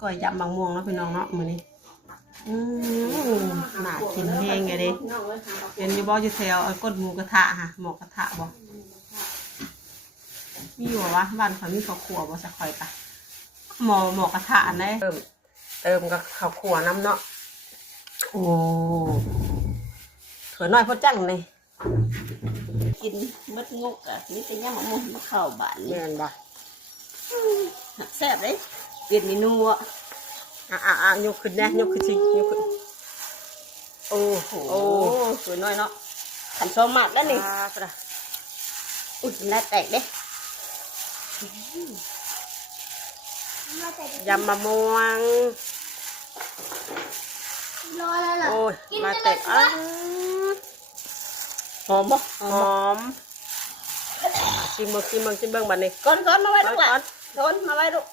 ก้อยยำบางม่วงแล้วพี่น้องเนาะมื้อนี้น่ากินแห้งไงเด้เป็นอยู่บ่อยู่แถวก้นหมูกระทะฮะหมอกระทะบ่มีอยู่วะบ้านเขามีข้าวคั่วบ่สักค่อยปะหมอกระทะอันไหนเติมกับข้าวคั่วน้ำเนาะโอ้เถื่อน้อยพอจังเลยกินมัดงกอ่ะนี่เป็นยังมะม่วงมะข้าวบานนี่ แม่นบ่ แซ่บเลยเปลี่ยนเมนูอ่ะยกขึ้นแน่ยกขึ้นสิยกขึ้นโอ้สวยน้อยเนาะขันซ้อมมัดแล้วนี่อุ้ยน่าแตกเด้ยำมะม่วงรอแล้วเหรอโอ้ยมาแตกหอมบ่หอมชิมเบิ่งบัดนี้ก้อนมาไว้ลูกหลานก้อนมาไว้ลูก